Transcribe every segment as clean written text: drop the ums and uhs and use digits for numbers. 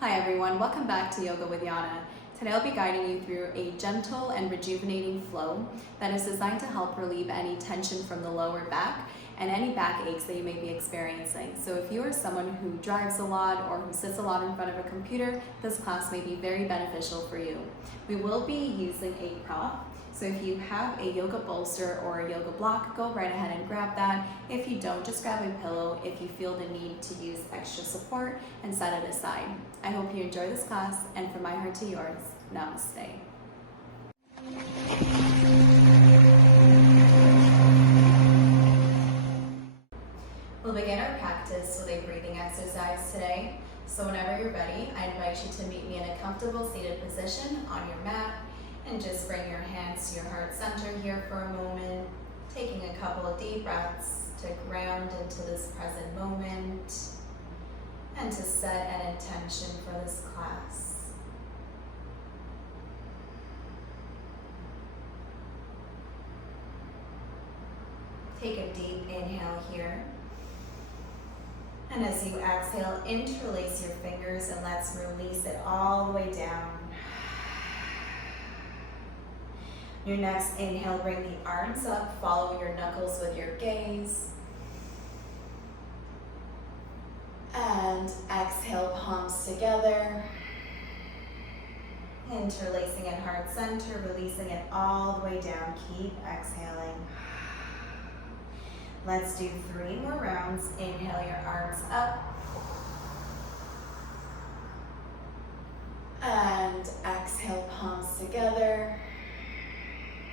Hi everyone, welcome back to Yoga with Yana. Today I'll be guiding you through a gentle and rejuvenating flow that is designed to help relieve any tension from the lower back and any back aches that you may be experiencing. So if you are someone who drives a lot or who sits a lot in front of a computer, this class may be very beneficial for you. We will be using a prop. So if you have a yoga bolster or a yoga block, go right ahead and grab that. If you don't, just grab a pillow if you feel the need to use extra support and set it aside. I hope you enjoy this class, and from my heart to yours, namaste. We'll begin our practice with a breathing exercise today. So whenever you're ready, I invite you to meet me in a comfortable seated position on your mat. And just bring your hands to your heart center here for a moment, taking a couple of deep breaths to ground into this present moment and to set an intention for this class. Take a deep inhale here. And as you exhale, interlace your fingers and let's release it all the way down. Your next inhale, bring the arms up, follow your knuckles with your gaze. And exhale, palms together. Interlacing at heart center, releasing it all the way down. Keep exhaling. Let's do 3 more rounds. Inhale your arms up. And exhale, palms together.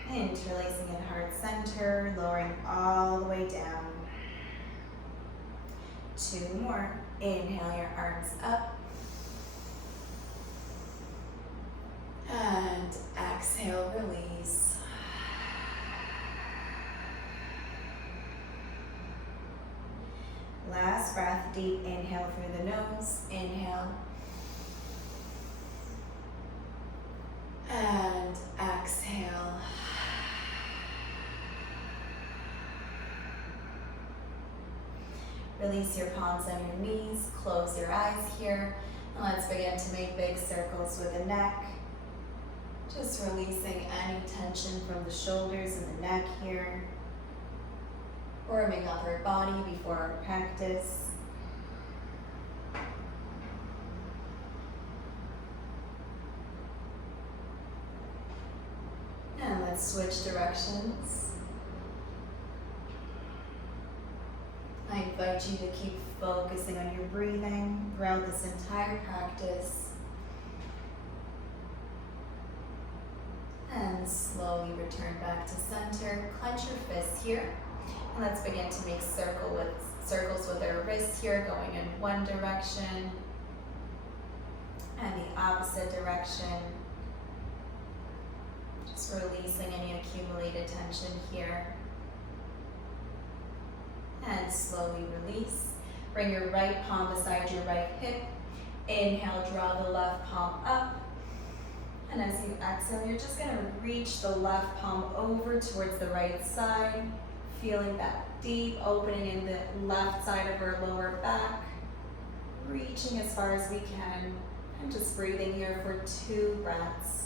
Interlacing at heart center, lowering all the way down. 2 more. Inhale your arms up. And exhale, release. Last breath, deep inhale through the nose. Inhale. And exhale. Release your palms on your knees, close your eyes here, and let's begin to make big circles with the neck. Just releasing any tension from the shoulders and the neck here. Warming up our body before our practice. And let's switch directions. I invite you to keep focusing on your breathing throughout this entire practice. And slowly return back to center. Clench your fists here. And let's begin to make circles with our wrists here, going in one direction and the opposite direction. Just releasing any accumulated tension here. And slowly release. Bring your right palm beside your right hip. Inhale, draw the left palm up. And as you exhale, you're just gonna reach the left palm over towards the right side, feeling that deep opening in the left side of our lower back, reaching as far as we can, and just breathing here for 2 breaths.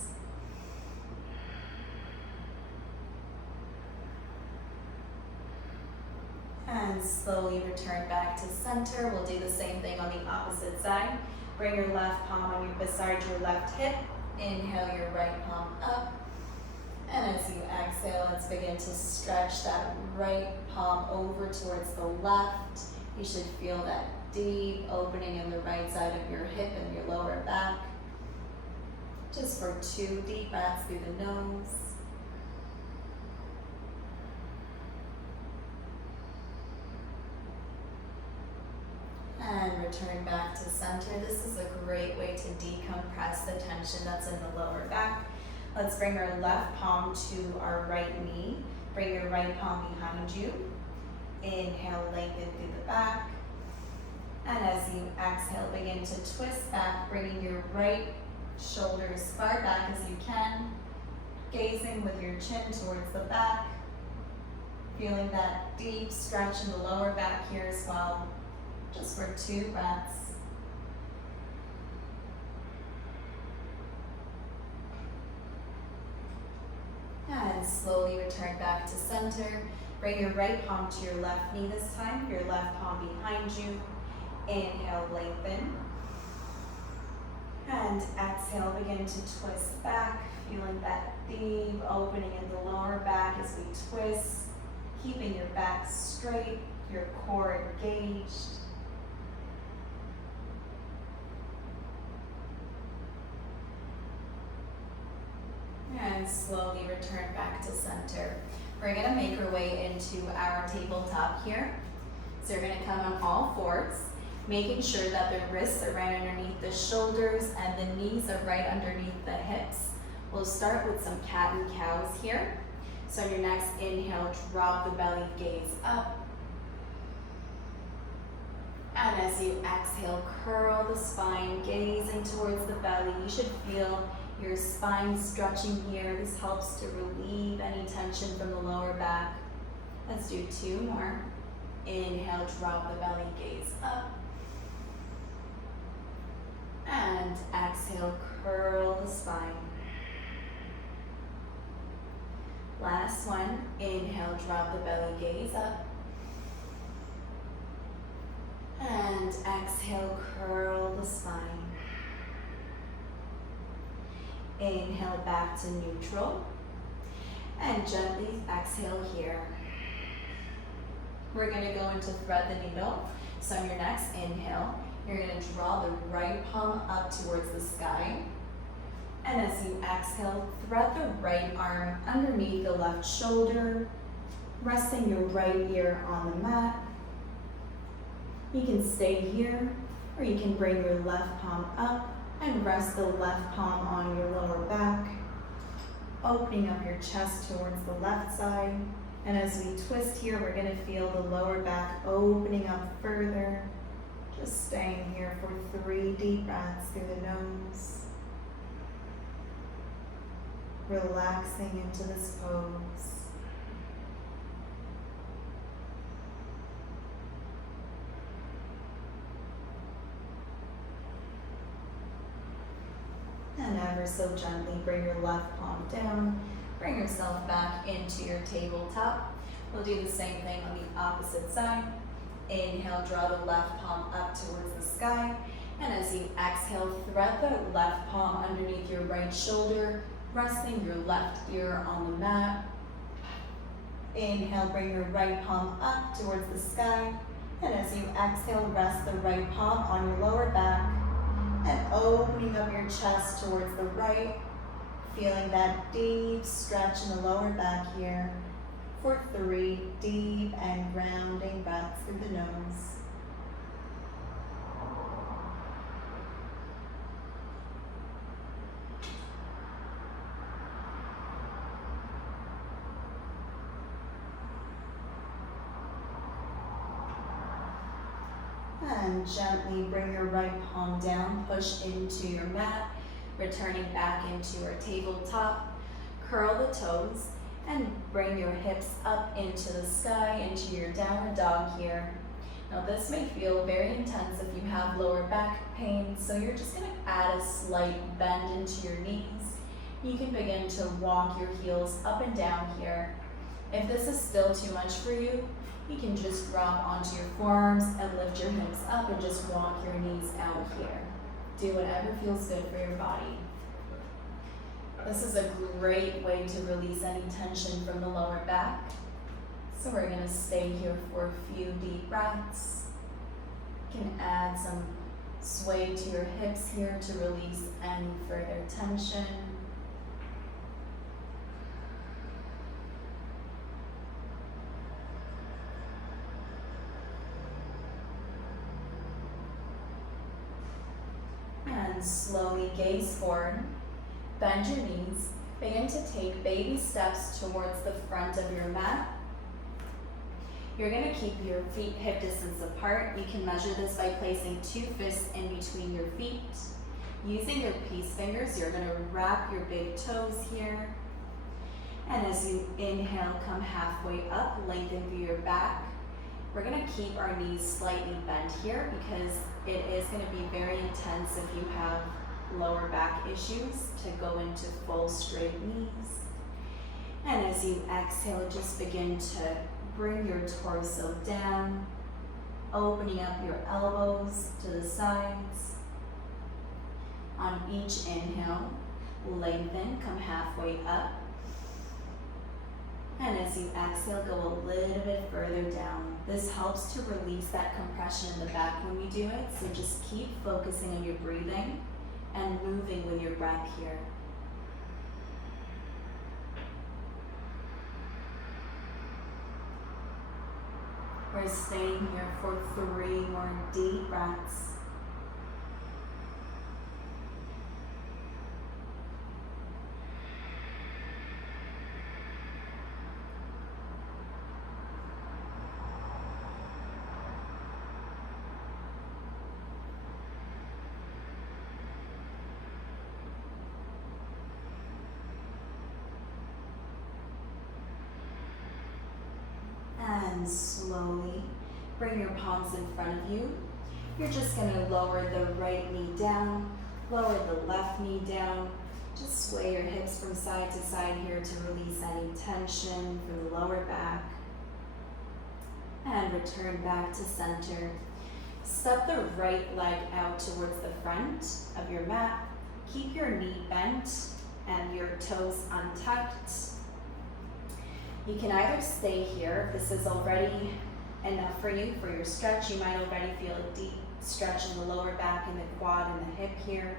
And slowly return back to center. We'll do the same thing on the opposite side. Bring your left palm beside your left hip. Inhale your right palm up. And as you exhale, let's begin to stretch that right palm over towards the left. You should feel that deep opening in the right side of your hip and your lower back. Just for 2 deep breaths through the nose. And return back to center. This is a great way to decompress the tension that's in the lower back. Let's bring our left palm to our right knee. Bring your right palm behind you. Inhale, lengthen through the back. And as you exhale, begin to twist back, bringing your right shoulder as far back as you can. Gazing with your chin towards the back. Feeling that deep stretch in the lower back here as well. Just for 2 breaths. And slowly return back to center. Bring your right palm to your left knee this time, your left palm behind you. Inhale, lengthen. And exhale, begin to twist back, feeling that deep opening in the lower back as we twist, keeping your back straight, your core engaged. And slowly return back to center. We're gonna make our way into our tabletop here. So you're gonna come on all fours, making sure that the wrists are right underneath the shoulders and the knees are right underneath the hips. We'll start with some cat and cows here. So on your next inhale, drop the belly, gaze up. And as you exhale, curl the spine, gazing towards the belly. You should feel your spine stretching here. This helps to relieve any tension from the lower back. Let's do 2 more. Inhale, drop the belly, gaze up. And exhale, curl the spine. Last one. Inhale, drop the belly, gaze up. And exhale, curl the spine. Inhale back to neutral. And gently exhale here. We're gonna go into thread the needle. So on your next inhale, you're gonna draw the right palm up towards the sky. And as you exhale, thread the right arm underneath the left shoulder, resting your right ear on the mat. You can stay here, or you can bring your left palm up and rest the left palm on your lower back, opening up your chest towards the left side. And as we twist here, we're gonna feel the lower back opening up further. Just staying here for 3 deep breaths through the nose. Relaxing into this pose. And ever so gently bring your left palm down. Bring yourself back into your tabletop. We'll do the same thing on the opposite side. Inhale, draw the left palm up towards the sky. And as you exhale, thread the left palm underneath your right shoulder, resting your left ear on the mat. Inhale, bring your right palm up towards the sky. And as you exhale, rest the right palm on your lower back and opening up your chest towards the right, feeling that deep stretch in the lower back here for 3 deep and grounding breaths through the nose. And gently bring your right palm down, push into your mat, returning back into your tabletop. Curl the toes and bring your hips up into the sky, into your downward dog here. Now this may feel very intense if you have lower back pain, so you're just gonna add a slight bend into your knees. You can begin to walk your heels up and down here. If this is still too much for you, you can just drop onto your forearms and lift your hips up and just walk your knees out here. Do whatever feels good for your body. This is a great way to release any tension from the lower back. So we're gonna stay here for a few deep breaths. You can add some sway to your hips here to release any further tension. And slowly gaze forward, bend your knees, begin to take baby steps towards the front of your mat. You're gonna keep your feet hip distance apart. You can measure this by placing 2 fists in between your feet. Using your peace fingers, you're gonna wrap your big toes here. And as you inhale, come halfway up, lengthen through your back. We're gonna keep our knees slightly bent here because it is gonna be very intense if you have lower back issues to go into full straight knees. And as you exhale, just begin to bring your torso down, opening up your elbows to the sides. On each inhale, lengthen, come halfway up. And as you exhale, go a little bit further down. This helps to release that compression in the back when we do it, so just keep focusing on your breathing and moving with your breath here. We're staying here for 3 more deep breaths. And slowly bring your palms in front of you. You're just going to lower the right knee down, lower the left knee down. Just sway your hips from side to side here to release any tension from the lower back. And return back to center. Step the right leg out towards the front of your mat. Keep your knee bent and your toes untucked. You can either stay here, if this is already enough for you for your stretch. You might already feel a deep stretch in the lower back and the quad and the hip here.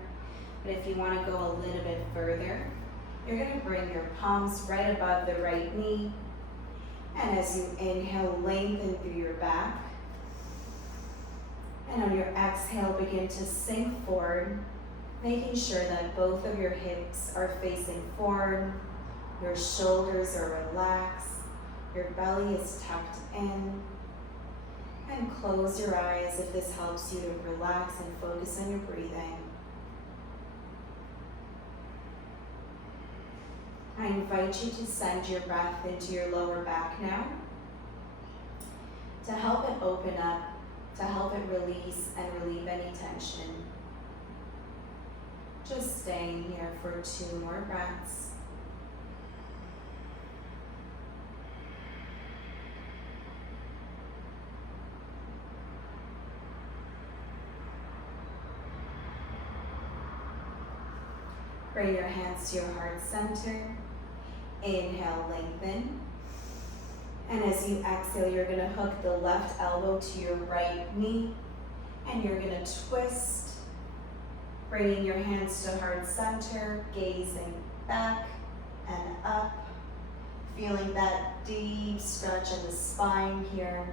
But if you want to go a little bit further, you're going to bring your palms right above the right knee. And as you inhale, lengthen through your back. And on your exhale, begin to sink forward, making sure that both of your hips are facing forward. Your shoulders are relaxed, your belly is tucked in, and close your eyes if this helps you to relax and focus on your breathing. I invite you to send your breath into your lower back now to help it open up, to help it release and relieve any tension. Just staying here for 2 more breaths. Bring your hands to your heart center. Inhale, lengthen. And as you exhale, you're going to hook the left elbow to your right knee. And you're going to twist, bringing your hands to heart center, gazing back and up. Feeling that deep stretch in the spine here.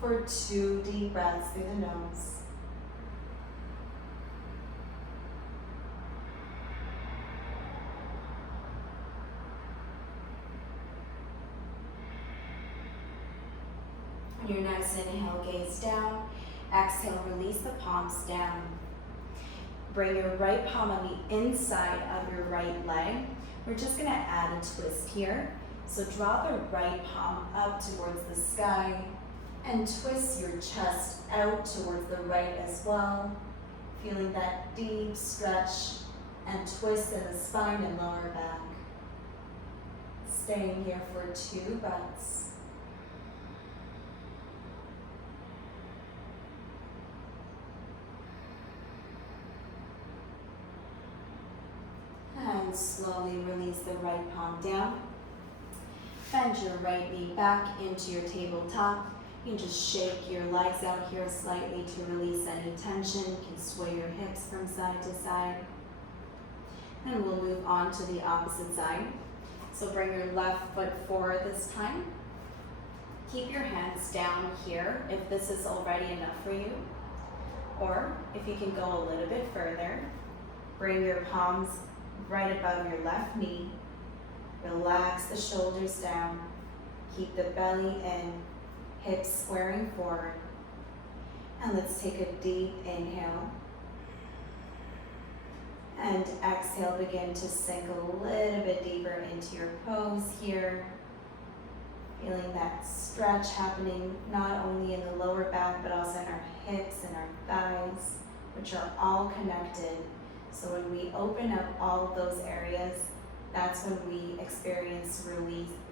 For 2 deep breaths through the nose. On your next inhale, gaze down. Exhale, release the palms down. Bring your right palm on the inside of your right leg. We're just going to add a twist here. So draw the right palm up towards the sky and twist your chest out towards the right as well. Feeling that deep stretch and twist in the spine and lower back. Staying here for 2 breaths. And slowly release the right palm down. Bend your right knee back into your tabletop. You can just shake your legs out here slightly to release any tension. You can sway your hips from side to side. And we'll move on to the opposite side. So bring your left foot forward this time. Keep your hands down here if this is already enough for you. Or if you can go a little bit further, bring your palms right above your left knee. Relax the shoulders down. Keep the belly in, hips squaring forward. And let's take a deep inhale. And exhale, begin to sink a little bit deeper into your pose here. Feeling that stretch happening not only in the lower back, but also in our hips and our thighs, which are all connected. So when we open up all of those areas, that's when we experience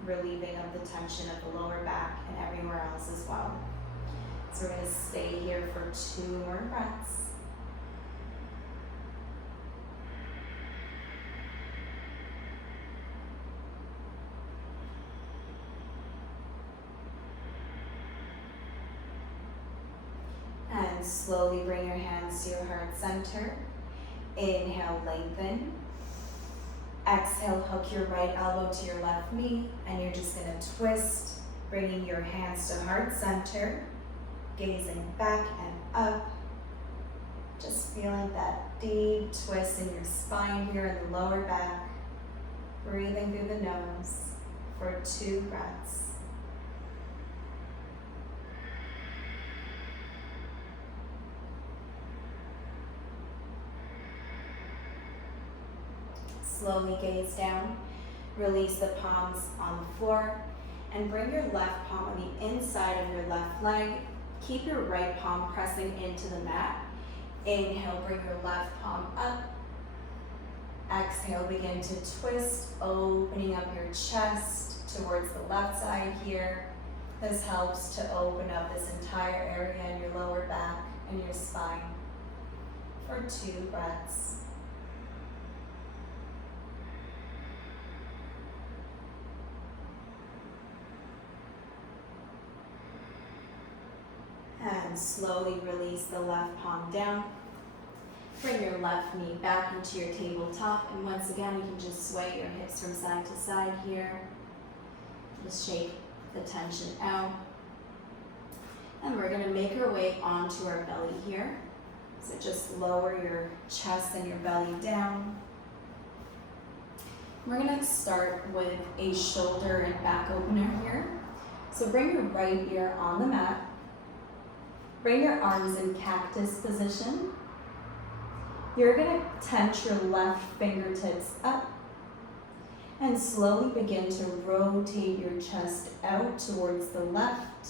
relieving of the tension of the lower back and everywhere else as well. So we're going to stay here for 2 more breaths. And slowly bring your hands to your heart center. Inhale, lengthen. Exhale, hook your right elbow to your left knee, and you're just going to twist, bringing your hands to heart center, gazing back and up. Just feeling that deep twist in your spine here in the lower back. Breathing through the nose for 2 breaths. Slowly gaze down, release the palms on the floor, and bring your left palm on the inside of your left leg. Keep your right palm pressing into the mat. Inhale, bring your left palm up. Exhale, begin to twist, opening up your chest towards the left side here. This helps to open up this entire area in your lower back and your spine for 2 breaths. And slowly release the left palm down. Bring your left knee back into your tabletop. And once again, you can just sway your hips from side to side here. Just shake the tension out. And we're going to make our way onto our belly here. So just lower your chest and your belly down. We're going to start with a shoulder and back opener here. So bring your right ear on the mat. Bring your arms in cactus position. You're going to tense your left fingertips up and slowly begin to rotate your chest out towards the left.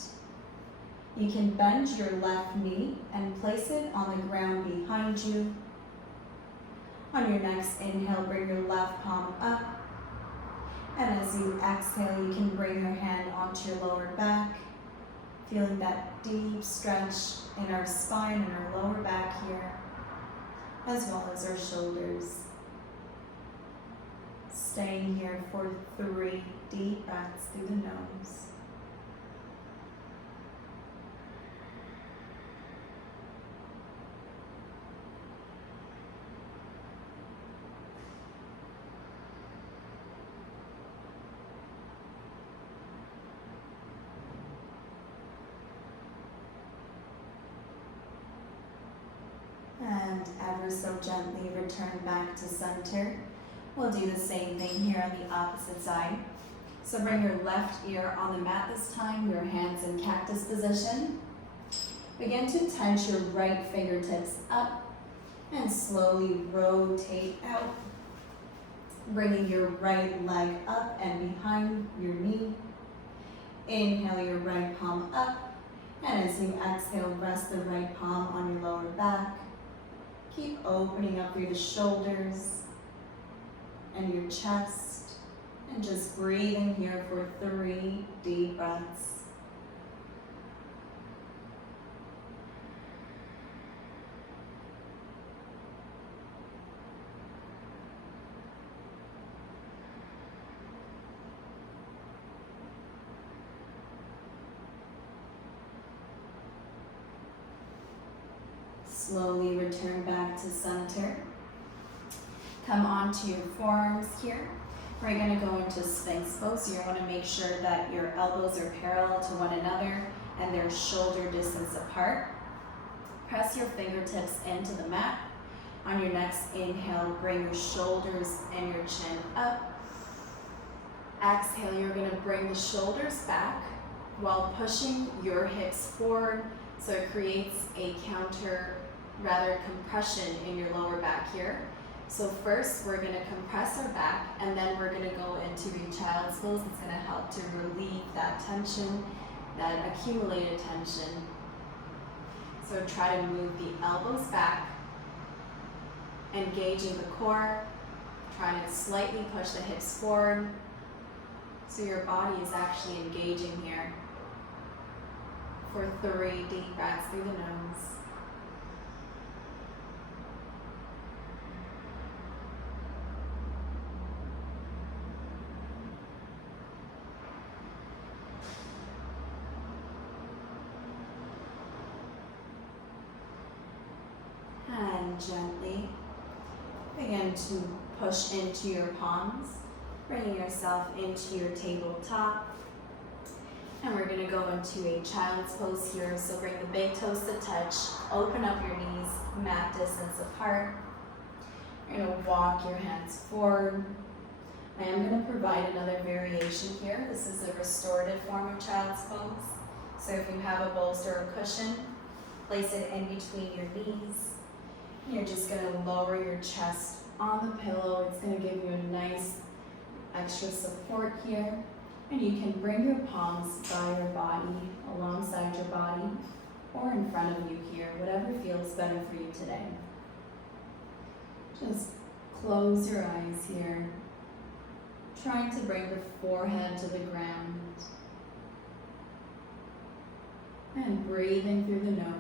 You can bend your left knee and place it on the ground behind you. On your next inhale, bring your left palm up. And as you exhale, you can bring your hand onto your lower back. Feeling that deep stretch in our spine and our lower back here, as well as our shoulders. Staying here for 3 deep breaths through the nose. And ever so gently return back to center. We'll do the same thing here on the opposite side. So bring your left ear on the mat this time, your hands in cactus position. Begin to tense your right fingertips up and slowly rotate out. Bringing your right leg up and behind your knee. Inhale your right palm up, and as you exhale, rest the right palm on your lower back. Keep opening up through the shoulders and your chest, and just breathing here for 3 deep breaths. Slowly return back to center. Come onto your forearms here. We're going to go into Sphinx pose. So you want to make sure that your elbows are parallel to one another and they're shoulder distance apart. Press your fingertips into the mat. On your next inhale, bring your shoulders and your chin up. Exhale, you're going to bring the shoulders back while pushing your hips forward, so it creates a compression in your lower back here. So first we're going to compress our back, and then we're going to go into a child's pose. It's going to help to relieve that tension, that accumulated tension. So try to move the elbows back, engaging the core. Trying to slightly push the hips forward so your body is actually engaging here. For 3 deep breaths through the nose. And gently begin to push into your palms, bringing yourself into your tabletop. And we're going to go into a child's pose here. So bring the big toes to touch, open up your knees, mat distance apart. You're going to walk your hands forward. I am going to provide another variation here. This is a restorative form of child's pose. So if you have a bolster or cushion, place it in between your knees. You're just going to lower your chest on the pillow. It's going to give you a nice extra support here. And you can bring your palms by your body, alongside your body, or in front of you here, whatever feels better for you today. Just close your eyes here, trying to bring the forehead to the ground. And breathing through the nose.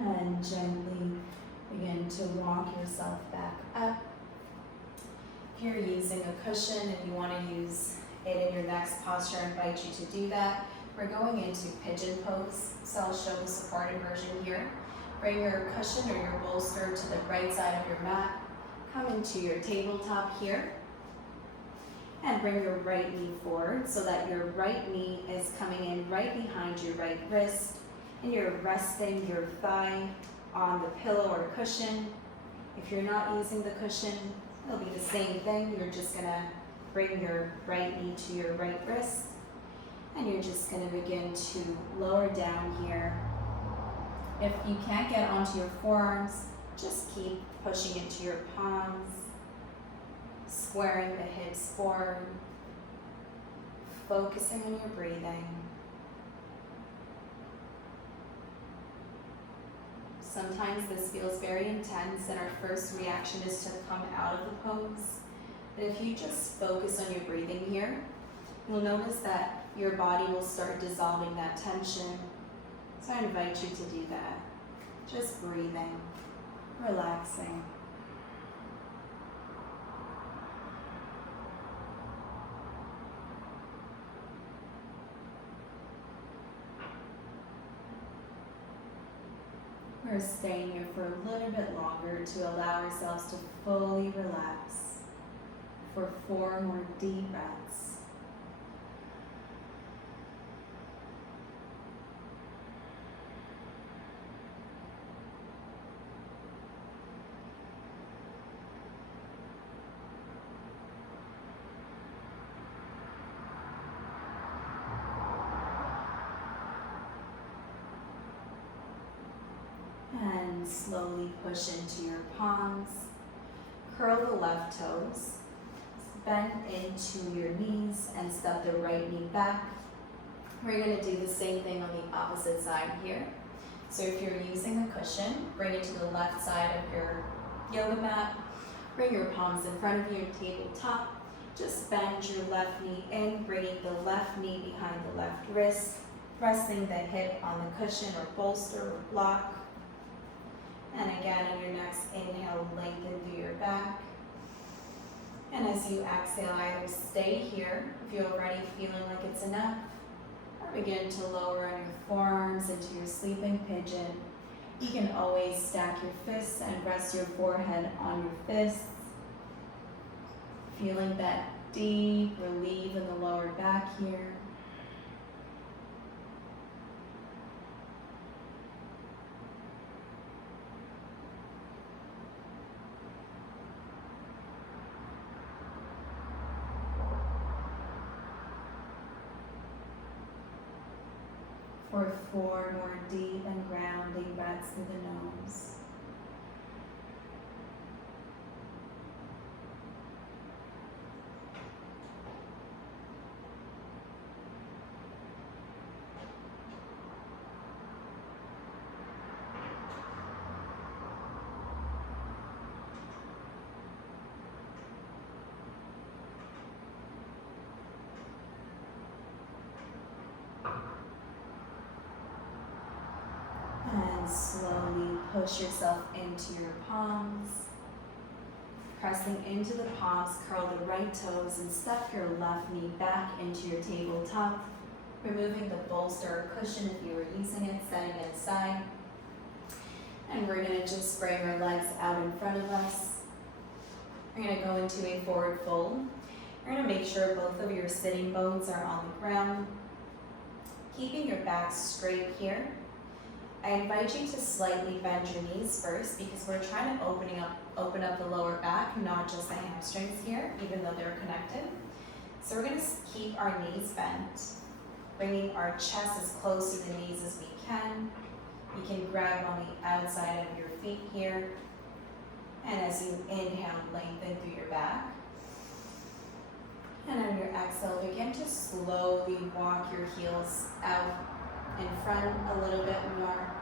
And gently begin to walk yourself back up. If you're using a cushion and you want to use it in your next posture, I invite you to do that. We're going into pigeon pose, so I'll show the supported version here. Bring your cushion or your bolster to the right side of your mat. Come into your tabletop here. And bring your right knee forward so that your right knee is coming in right behind your right wrist. And you're resting your thigh on the pillow or cushion. If you're not using the cushion, it'll be the same thing. You're just gonna bring your right knee to your right wrist. And you're just gonna begin to lower down here. If you can't get onto your forearms, just keep pushing into your palms, squaring the hips forward, focusing on your breathing. Sometimes this feels very intense and our first reaction is to come out of the pose. But if you just focus on your breathing here, you'll notice that your body will start dissolving that tension. So I invite you to do that. Just breathing, relaxing. We're staying here for a little bit longer to allow ourselves to fully relax for 4 more deep breaths. And slowly push into your palms. Curl the left toes. Bend into your knees and step the right knee back. We're going to do the same thing on the opposite side here. So if you're using a cushion, bring it to the left side of your yoga mat. Bring your palms in front of your tabletop. Just bend your left knee in, bringing the left knee behind the left wrist, resting the hip on the cushion or bolster or block. And again, on your next inhale, lengthen through your back. And as you exhale, either stay here if you're already feeling like it's enough, or begin to lower on your forearms into your sleeping pigeon. You can always stack your fists and rest your forehead on your fists. Feeling that deep relief in the lower back here. For 4 more deep and grounding breaths through the nose. And slowly push yourself into your palms. Pressing into the palms, curl the right toes and step your left knee back into your tabletop. Removing the bolster or cushion if you were using it, setting it aside. And we're going to just bring our legs out in front of us. We're going to go into a forward fold. You're going to make sure both of your sitting bones are on the ground. Keeping your back straight here. I invite you to slightly bend your knees first because we're trying to open up the lower back, not just the hamstrings here, even though they're connected. So we're going to keep our knees bent, bringing our chest as close to the knees as we can. You can grab on the outside of your feet here. And as you inhale, lengthen through your back. And on your exhale, begin to slowly walk your heels out in front a little bit more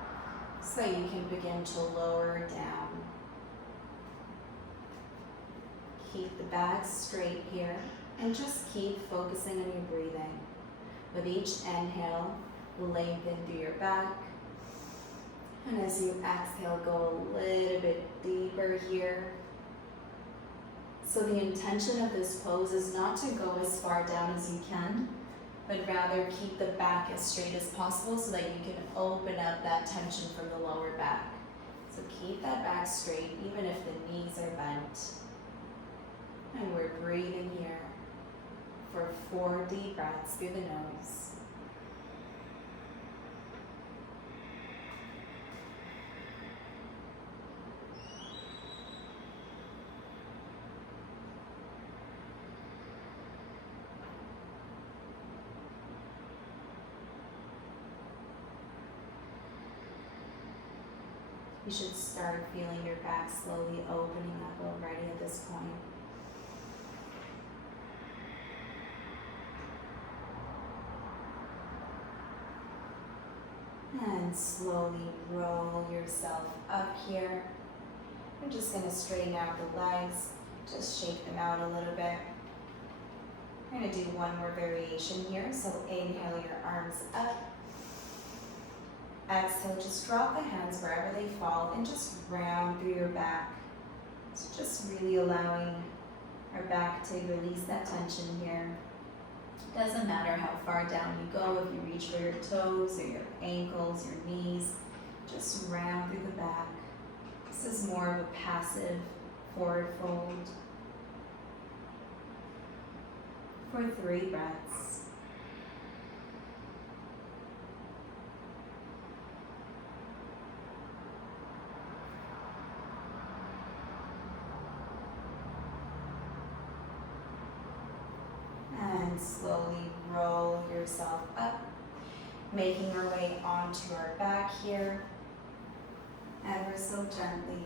so that you can begin to lower down. Keep the back straight here and just keep focusing on your breathing. With each inhale, lengthen through your back. And as you exhale, go a little bit deeper here. So the intention of this pose is not to go as far down as you can, but rather keep the back as straight as possible so that you can open up that tension from the lower back. So keep that back straight even if the knees are bent. And we're breathing here for 4 deep breaths through the nose. You should start feeling your back slowly opening up already at this point. And slowly roll yourself up here. We're just going to straighten out the legs, just shake them out a little bit. We're going to do one more variation here. So inhale your arms up. Exhale, just drop the hands wherever they fall and just round through your back. So just really allowing our back to release that tension here. Doesn't matter how far down you go, if you reach for your toes or your ankles, your knees, just round through the back. This is more of a passive forward fold. For 3 breaths. And slowly roll yourself up, making our way onto our back here. Ever so gently,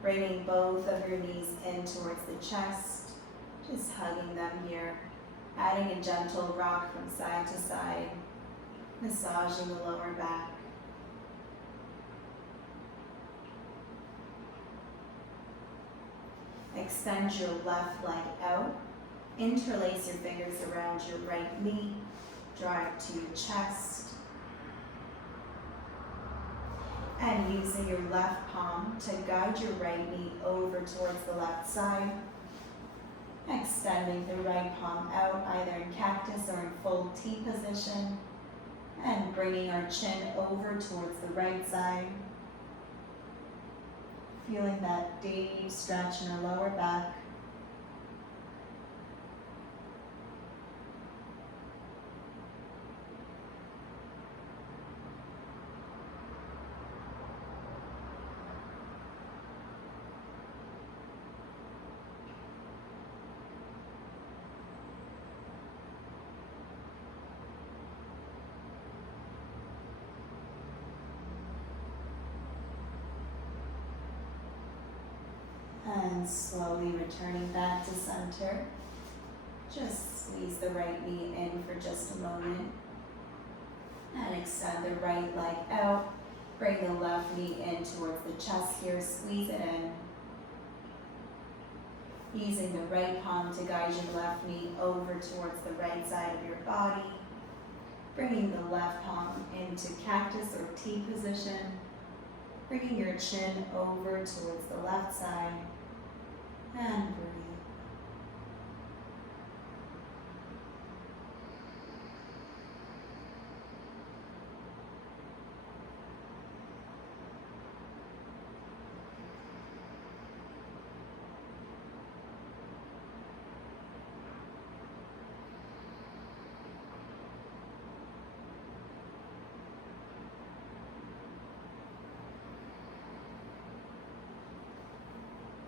bringing both of your knees in towards the chest, just hugging them here, adding a gentle rock from side to side, massaging the lower back. Extend your left leg out. Interlace your fingers around your right knee, draw it to your chest. And using your left palm to guide your right knee over towards the left side. Extending the right palm out either in cactus or in full T position. And bringing our chin over towards the right side. Feeling that deep stretch in our lower back. And slowly returning back to center. Just squeeze the right knee in for just a moment. And extend the right leg out. Bring the left knee in towards the chest here. Squeeze it in. Using the right palm to guide your left knee over towards the right side of your body. Bringing the left palm into cactus or T position. Bringing your chin over towards the left side. And breathe.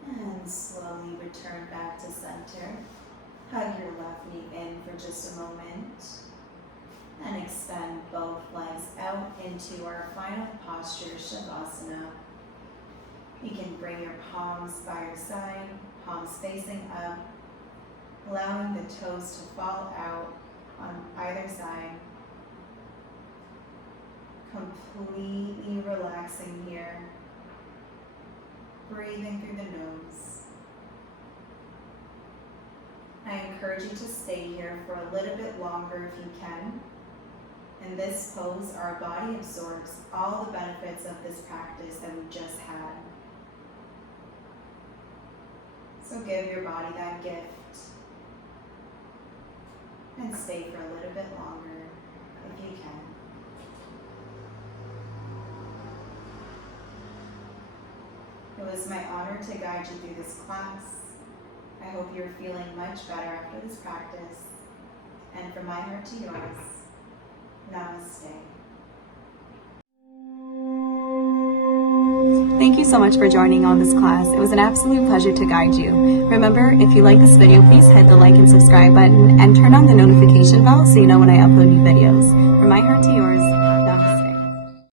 And slowly return back to center. Hug your left knee in for just a moment. And extend both legs out into our final posture, Savasana. You can bring your palms by your side, palms facing up, allowing the toes to fall out on either side. Completely relaxing here. Breathing through the nose. I encourage you to stay here for a little bit longer if you can. In this pose, our body absorbs all the benefits of this practice that we just had. So give your body that gift and stay for a little bit longer if you can. It was my honor to guide you through this class. I hope you're feeling much better after this practice. And from my heart to yours, namaste. Thank you so much for joining on this class. It was an absolute pleasure to guide you. Remember, if you like this video, please hit the like and subscribe button and turn on the notification bell so you know when I upload new videos. From my heart to yours,